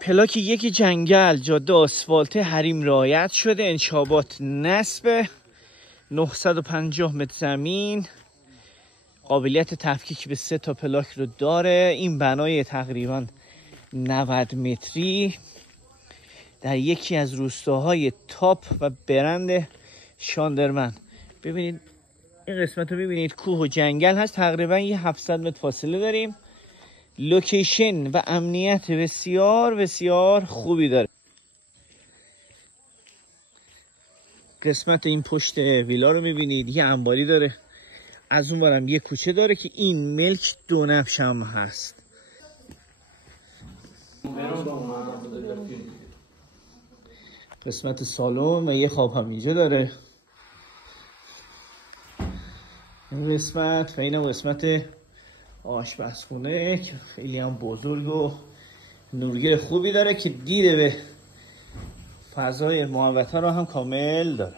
پلاک یک جنگل، جاده آسفالته، حریم رعایت شده، انشابات نصب، 950 متر زمین، قابلیت تفکیک به 3 تا پلاک رو داره. این بنای تقریبا 90 متری در یکی از روستاهای تاپ و برند شاندرمن. ببینید این قسمت رو ببینید، کوه و جنگل هست، تقریبا یه 700 متر فاصله داریم. لوکیشن و امنیت بسیار بسیار خوبی داره. قسمت این پشت ویلا رو میبینید، یه انباری داره، از اون برم یه کوچه داره که این ملک دو نفش هم هست. قسمت سالن و یه خواب هم اینجا داره. این قسمت و اینم قسمت آشپزخونه که خیلی هم بزرگ و نورگیر خوبی داره که دید به فضای محوطه رو هم کامل داره.